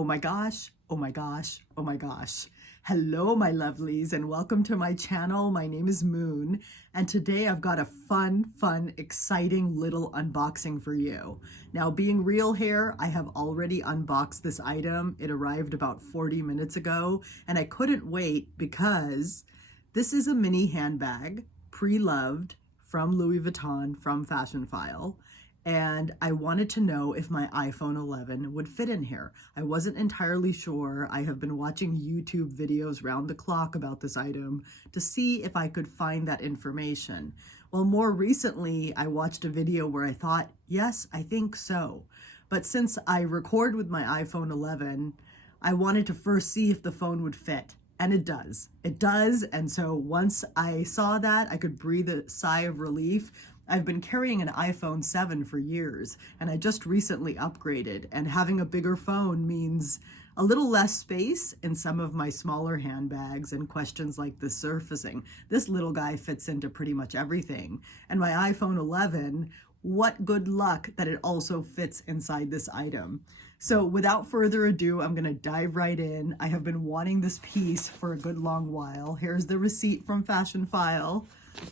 Oh my gosh, oh my gosh, oh my gosh. Hello, my lovelies, and welcome to my channel. My name is Moon, and today I've got a fun, exciting little unboxing for you. Now, being real here, I have already unboxed this item. It arrived about 40 minutes ago, and I couldn't wait because this is a mini handbag, pre-loved, from Louis Vuitton, from Fashionphile. And I wanted to know if my iPhone 11 would fit in here. I wasn't entirely sure. I have been watching YouTube videos round the clock about this item to see if I could find that information. Well, more recently, I watched a video where I thought, yes, I think so. But since I record with my iPhone 11, I wanted to first see if the phone would fit. And it does. It does. And so once I saw that, I could breathe a sigh of relief. I've been carrying an iPhone 7 for years, and I just recently upgraded, and having a bigger phone means a little less space in some of my smaller handbags and questions like the surfacing. This little guy fits into pretty much everything. And my iPhone 11, what good luck that it also fits inside this item. So without further ado, I'm gonna dive right in. I have been wanting this piece for a good long while. Here's the receipt from Fashionphile.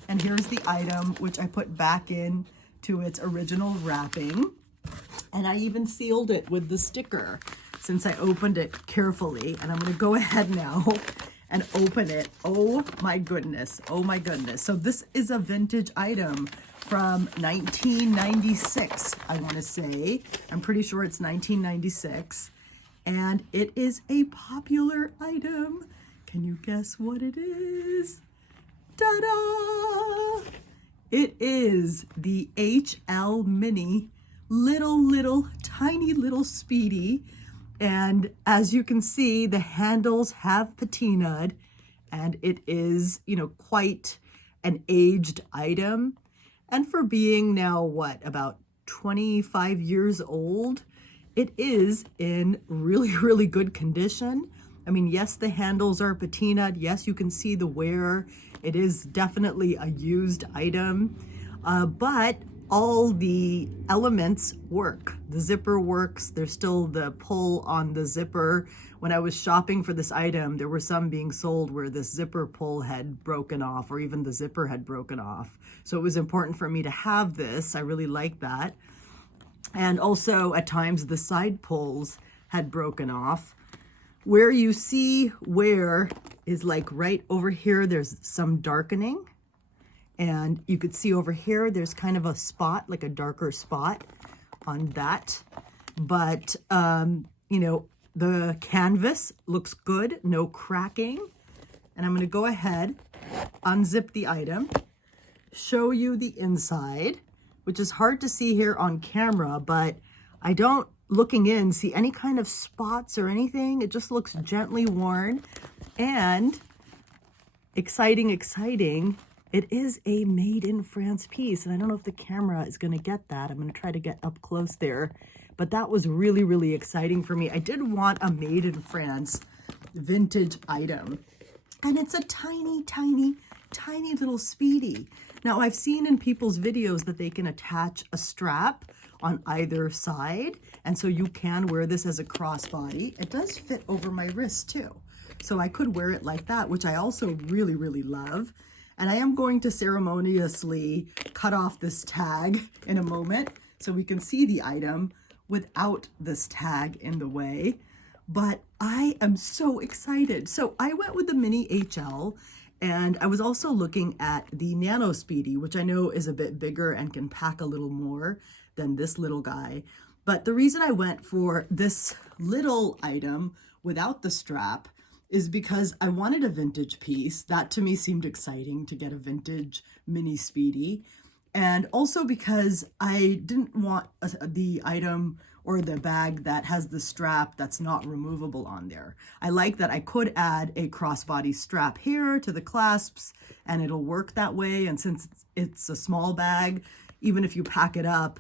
And here's the item, which I put back in to its original wrapping. And I even sealed it with the sticker since I opened it carefully. And I'm gonna go ahead now and open it. Oh my goodness, oh my goodness. So this is a vintage item from 1996, I wanna say. I'm pretty sure it's 1996. And it is a popular item. Can you guess what it is? Ta-da! It is the hlmini tiny little speedy. And as you can see, the handles have patinaed, and it is, quite an aged item. And for being now, about 25 years old, it is in really good condition. I mean, yes, the handles are patinaed. Yes, you can see the wear. It is definitely a used item, but all the elements work. The zipper works. There's still the pull on the zipper. When I was shopping for this item, there were some being sold where the zipper pull had broken off, or even the zipper had broken off. So it was important for me to have this. I really like that. And also at times the side pulls had broken off. Where you see wear is like right over here, there's some darkening. And you could see over here, there's kind of a spot, like a darker spot on that. But, the canvas looks good, no cracking. And I'm gonna go ahead, unzip the item, show you the inside, which is hard to see here on camera, but I don't, looking in, see any kind of spots or anything. It just looks gently worn. And exciting, it is a made in France piece. And I don't know if the camera is gonna get that. I'm gonna try to get up close there. But that was really exciting for me. I did want a made in France vintage item. And it's a tiny little speedy. Now, I've seen in people's videos that they can attach a strap on either side, and so you can wear this as a crossbody. It does fit over my wrist too, so I could wear it like that, which I also really love. And I am going to ceremoniously cut off this tag in a moment so we can see the item without this tag in the way. But I am so excited. So I went with the mini HL, and I was also looking at the nanospeedy, which I know is a bit bigger and can pack a little more than this little guy. But the reason I went for this little item without the strap is because I wanted a vintage piece. That to me seemed exciting, to get a vintage mini speedy. And also because I didn't want the item or the bag that has the strap that's not removable on there. I like that I could add a crossbody strap here to the clasps, and it'll work that way. And since it's a small bag, even if you pack it up,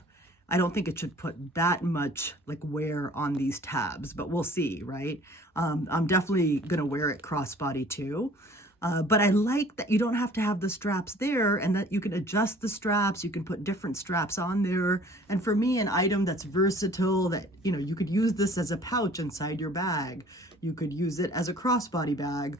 I don't think it should put that much like wear on these tabs, but we'll see, right? I'm definitely gonna wear it crossbody too. But I like that you don't have to have the straps there and that you can adjust the straps. You can put different straps on there. And for me, an item that's versatile, that, you know, you could use this as a pouch inside your bag. You could use it as a crossbody bag.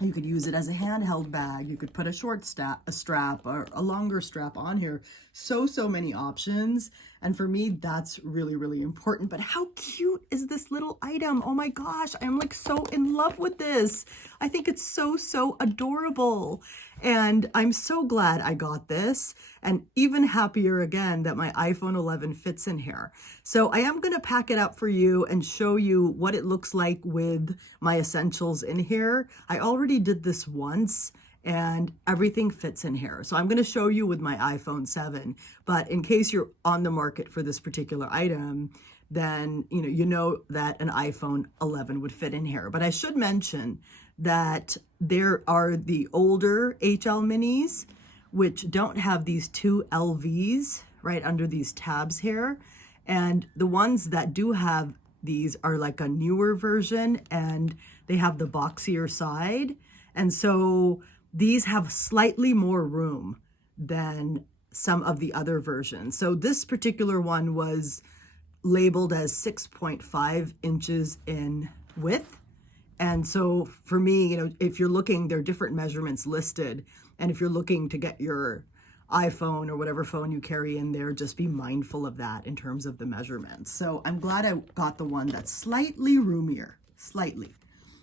You could use it as a handheld bag. You could put a short strap or a longer strap on here. So many options. And for me, that's really, really important. But how cute is this little item? Oh my gosh, I'm like so in love with this. I think it's so adorable. And I'm so glad I got this, and even happier again that my iPhone 11 fits in here. So I am going to pack it up for you and show you what it looks like with my essentials in here. I already did this once and everything fits in here. So I'm going to show you with my iPhone 7, but in case you're on the market for this particular item, then you know that an iPhone 11 would fit in here. But I should mention that there are the older HL minis, which don't have these two LVs right under these tabs here. And the ones that do have these are like a newer version, and they have the boxier side. And so these have slightly more room than some of the other versions. So this particular one was labeled as 6.5 inches in width. And so for me, if you're looking, there are different measurements listed. And if you're looking to get your iPhone or whatever phone you carry in there, just be mindful of that in terms of the measurements. So I'm glad I got the one that's slightly roomier, slightly.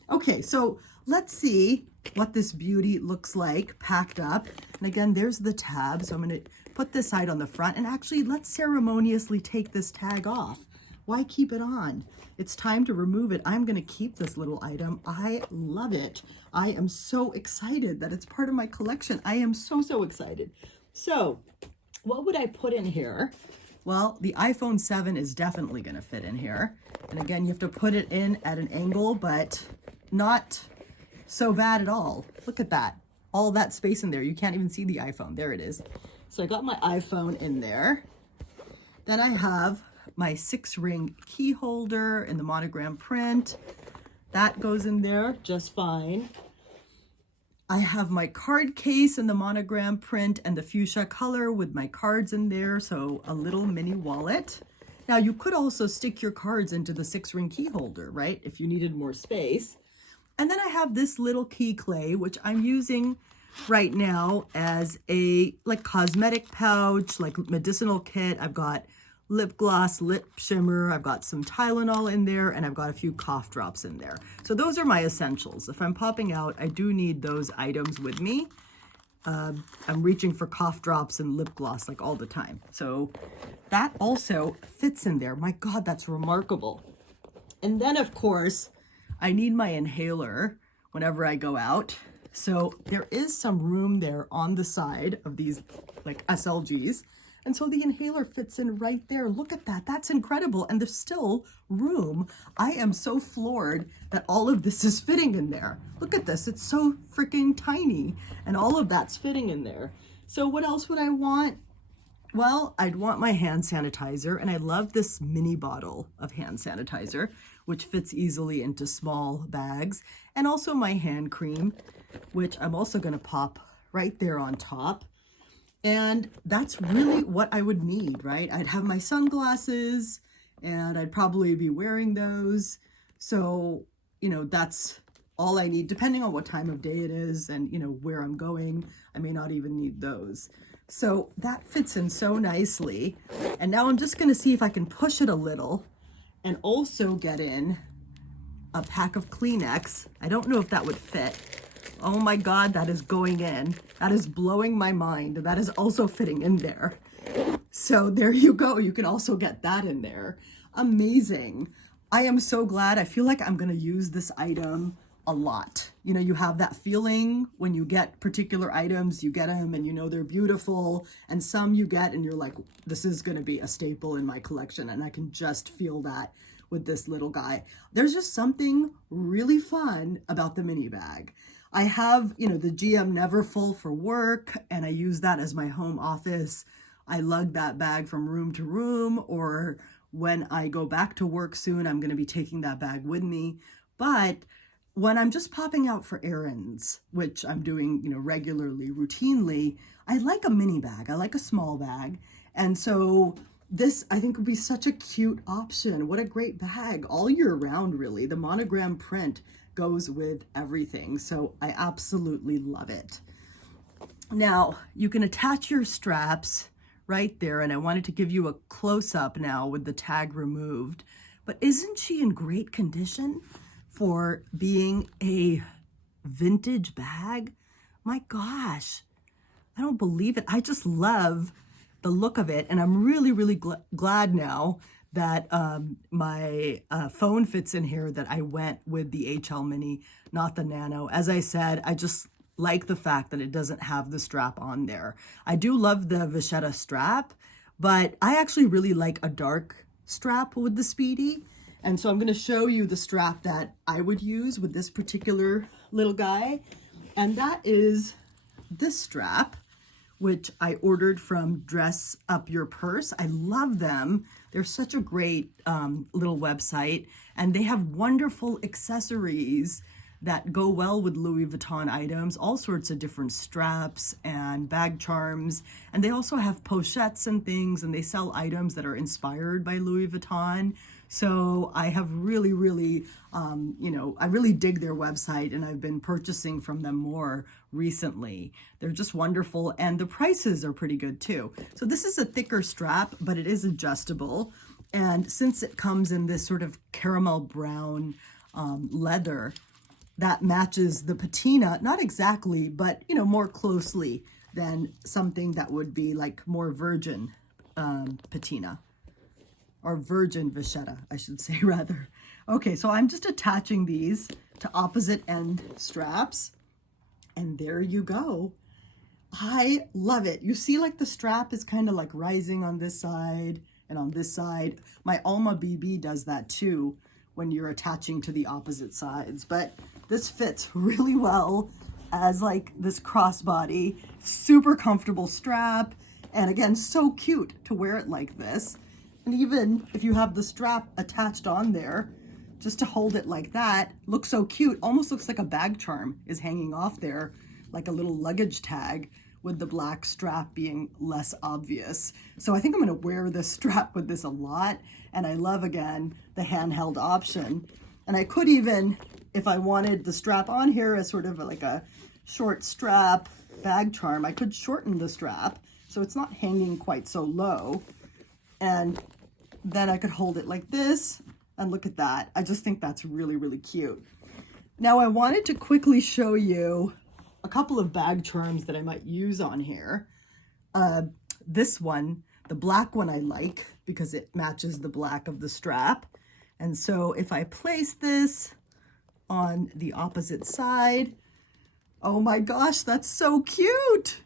Okay, so let's see what this beauty looks like packed up. And again, there's the tab. So I'm going to put this side on the front, and actually let's ceremoniously take this tag off. Why keep it on? It's time to remove it. I'm going to keep this little item. I love it. I am so excited that it's part of my collection. I am so excited. So what would I put in here? Well, the iPhone 7 is definitely going to fit in here. And again, you have to put it in at an angle, but not so bad at all. Look at that. All that space in there. You can't even see the iPhone. There it is. So I got my iPhone in there. Then I have my 6-ring key holder in the monogram print. That goes in there just fine. I have my card case in the monogram print and the fuchsia color with my cards in there, so a little mini wallet. Now you could also stick your cards into the 6-ring key holder, right, if you needed more space. And then I have this little key clay, which I'm using right now as a cosmetic pouch, like medicinal kit. I've got lip gloss, lip shimmer, I've got some Tylenol in there, and I've got a few cough drops in there. So those are my essentials. If I'm popping out, I do need those items with me. I'm reaching for cough drops and lip gloss like all the time. So that also fits in there. My God, that's remarkable. And then of course, I need my inhaler whenever I go out. So there is some room there on the side of these like SLGs. And so the inhaler fits in right there. Look at that. That's incredible. And there's still room. I am so floored that all of this is fitting in there. Look at this. It's so freaking tiny. And all of that's fitting in there. So what else would I want? Well, I'd want my hand sanitizer. And I love this mini bottle of hand sanitizer, which fits easily into small bags. And also my hand cream, which I'm also going to pop right there on top. And that's really what I would need, right? I'd have my sunglasses and I'd probably be wearing those. So, that's all I need, depending on what time of day it is and, where I'm going. I may not even need those. So that fits in so nicely. And now I'm just going to see if I can push it a little and also get in a pack of Kleenex. I don't know if that would fit. Oh my God, that is going in. That is blowing my mind. That is also fitting in there. So there you go. You can also get that in there. Amazing. I am so glad. I feel like I'm going to use this item a lot. You have that feeling when you get particular items, you get them and they're beautiful, and some you get and you're like, this is going to be a staple in my collection. And I can just feel that with this little guy. There's just something really fun about the mini bag. I have, the GM Never Full for work, and I use that as my home office. I lug that bag from room to room, or when I go back to work soon, I'm going to be taking that bag with me. But when I'm just popping out for errands, which I'm doing, regularly, routinely, I like a mini bag. I like a small bag. And so this, I think, would be such a cute option. What a great bag all year round, really. The monogram print goes with everything. So I absolutely love it. Now, you can attach your straps right there. And I wanted to give you a close-up now with the tag removed. But isn't she in great condition for being a vintage bag? My gosh, I don't believe it. I just love the look of it. And I'm really, really glad now that my phone fits in here, that I went with the hlmini, not the Nano. As I said, I just like the fact that it doesn't have the strap on there. I do love the vachetta strap, but I actually really like a dark strap with the Speedy. And so I'm going to show you the strap that I would use with this particular little guy. And that is this strap, which I ordered from Dress Up Your Purse. I love them. They're such a great little website, and they have wonderful accessories that go well with Louis Vuitton items, all sorts of different straps and bag charms. And they also have pochettes and things, and they sell items that are inspired by Louis Vuitton. So I have really, really, I really dig their website, and I've been purchasing from them more recently. They're just wonderful, and the prices are pretty good too. So this is a thicker strap, but it is adjustable. And since it comes in this sort of caramel brown leather, that matches the patina, not exactly, but more closely than something that would be like more virgin patina, or virgin vachetta, I should say, rather. Okay, so I'm just attaching these to opposite end straps, and there you go. I love it. You see, like, the strap is kind of like rising on this side and on this side. My Alma BB does that too when you're attaching to the opposite sides, but this fits really well as like this crossbody, super comfortable strap. And again, so cute to wear it like this. And even if you have the strap attached on there, just to hold it like that, looks so cute. Almost looks like a bag charm is hanging off there, like a little luggage tag, with the black strap being less obvious. So I think I'm gonna wear this strap with this a lot. And I love, again, the handheld option. And I could even, if I wanted the strap on here as sort of like a short strap bag charm, I could shorten the strap so it's not hanging quite so low. And then I could hold it like this, and look at that. I just think that's really, really cute. Now I wanted to quickly show you a couple of bag charms that I might use on here. This one, the black one, I like because it matches the black of the strap. And so if I place this on the opposite side, oh my gosh, that's so cute.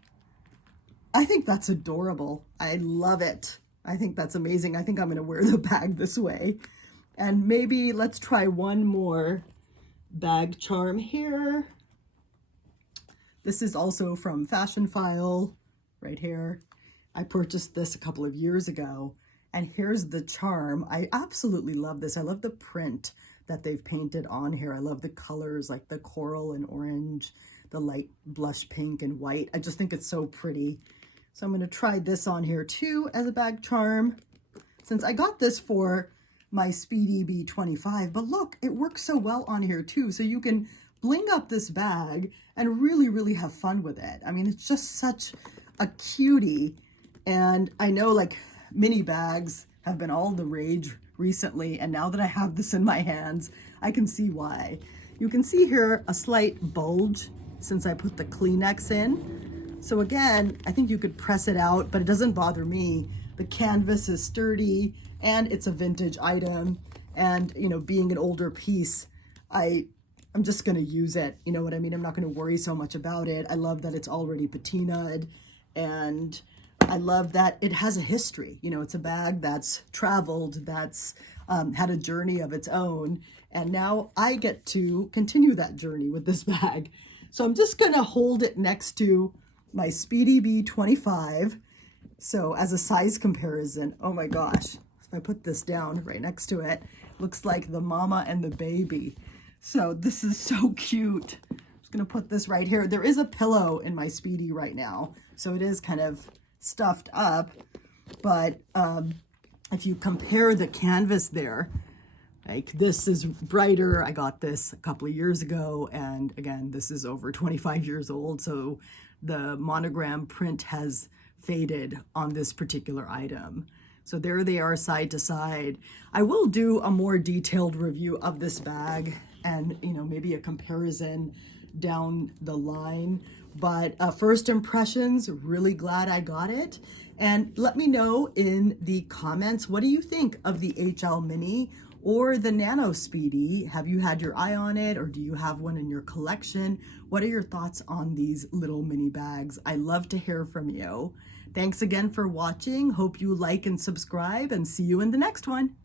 I think that's adorable. I love it. I think that's amazing. I think I'm gonna wear the bag this way. And maybe let's try one more bag charm here. This is also from Fashion File, right here. I purchased this a couple of years ago, and here's the charm. I absolutely love this. I love the print that they've painted on here. I love the colors, like the coral and orange, the light blush pink and white. I just think it's so pretty. So I'm gonna try this on here too as a bag charm, since I got this for my Speedy B25, but look, it works so well on here too. So you can bling up this bag and really, really have fun with it. I mean, it's just such a cutie. And I know, like, mini bags have been all the rage recently, and now that I have this in my hands, I can see why. You can see here a slight bulge since I put the Kleenex in. So again, I think you could press it out, but it doesn't bother me. The canvas is sturdy, and it's a vintage item. And, you know, being an older piece, I'm just gonna use it. You know what I mean? I'm not gonna worry so much about it. I love that it's already patinaed, and I love that it has a history. You know, it's a bag that's traveled, that's had a journey of its own. And now I get to continue that journey with this bag. So I'm just gonna hold it next to my Speedy B25. So as a size comparison, oh my gosh, if I put this down right next to it, looks like the mama and the baby. So this is so cute. I'm just gonna put this right here. There is a pillow in my Speedy right now, so it is kind of stuffed up, but if you compare the canvas there, like this is brighter. I got this a couple of years ago, and again, this is over 25 years old, so the monogram print has faded on this particular item. So there they are side to side. I will do a more detailed review of this bag and, you know, maybe a comparison down the line. But first impressions, really glad I got it. And let me know in the comments, what do you think of the HL Mini or the nanospeedy? Have you had your eye on it, or do you have one in your collection? What are your thoughts on these little mini bags? I love to hear from you. Thanks again for watching. Hope you like and subscribe, and see you in the next one.